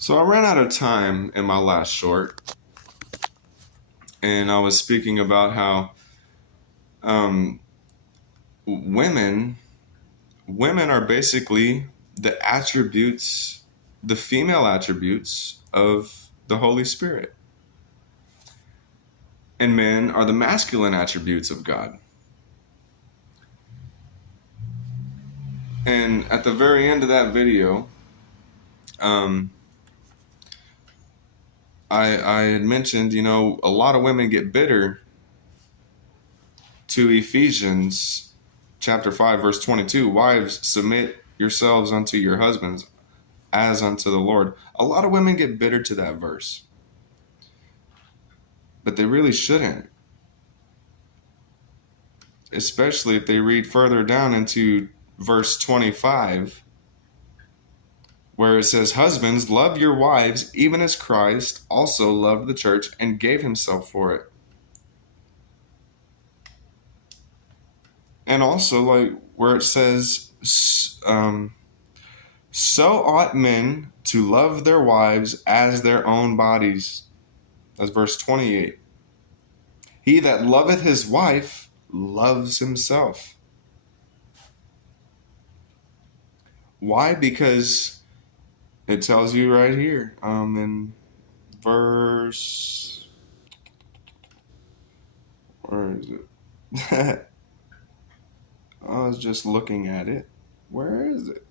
So I ran out of time in my last short, and I was speaking about how um, women women are basically the attributes, the female attributes of the Holy Spirit, and men are the masculine attributes of God. And at the very end of that video, um, I had mentioned, a lot of women get bitter to Ephesians chapter 5, verse 22. Wives, submit yourselves unto your husbands as unto the Lord. A lot of women get bitter to that verse, but they really shouldn't, especially if they read further down into verse 25, where it says, husbands, love your wives, even as Christ also loved the church and gave himself for it. And also, like, where it says, so ought men to love their wives as their own bodies. That's verse 28. He that loveth his wife loves himself. Why? Because it tells you right here in verse, where is it? I was just looking at it. Where is it?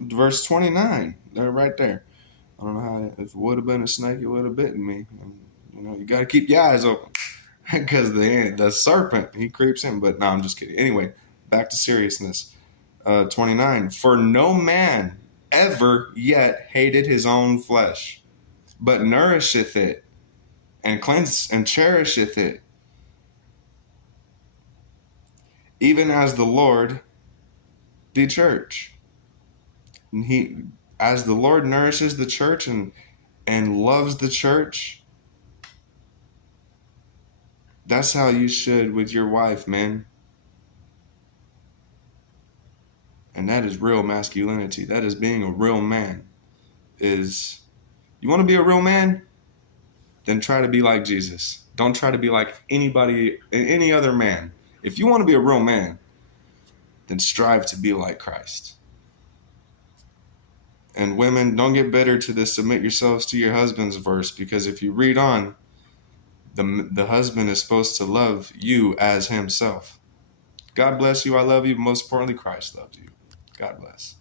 Verse 29. They're right there. I don't know how, if it would have been a snake, it would have bitten me. You got to keep your eyes open because the serpent, he creeps in. But no, I'm just kidding. Anyway, back to seriousness. 29. For no man ever yet hated his own flesh, but nourisheth it and cleanseth and cherisheth it, even as the Lord the church. And as the Lord nourishes the church and loves the church, that's how you should with your wife, man. And that is real masculinity. That is being a real man. You want to be a real man? Then try to be like Jesus. Don't try to be like any other man. If you want to be a real man, then strive to be like Christ. And women, don't get bitter to this submit yourselves to your husband's verse, because if you read on, the husband is supposed to love you as himself. God bless you. I love you. Most importantly, Christ loves you. God bless.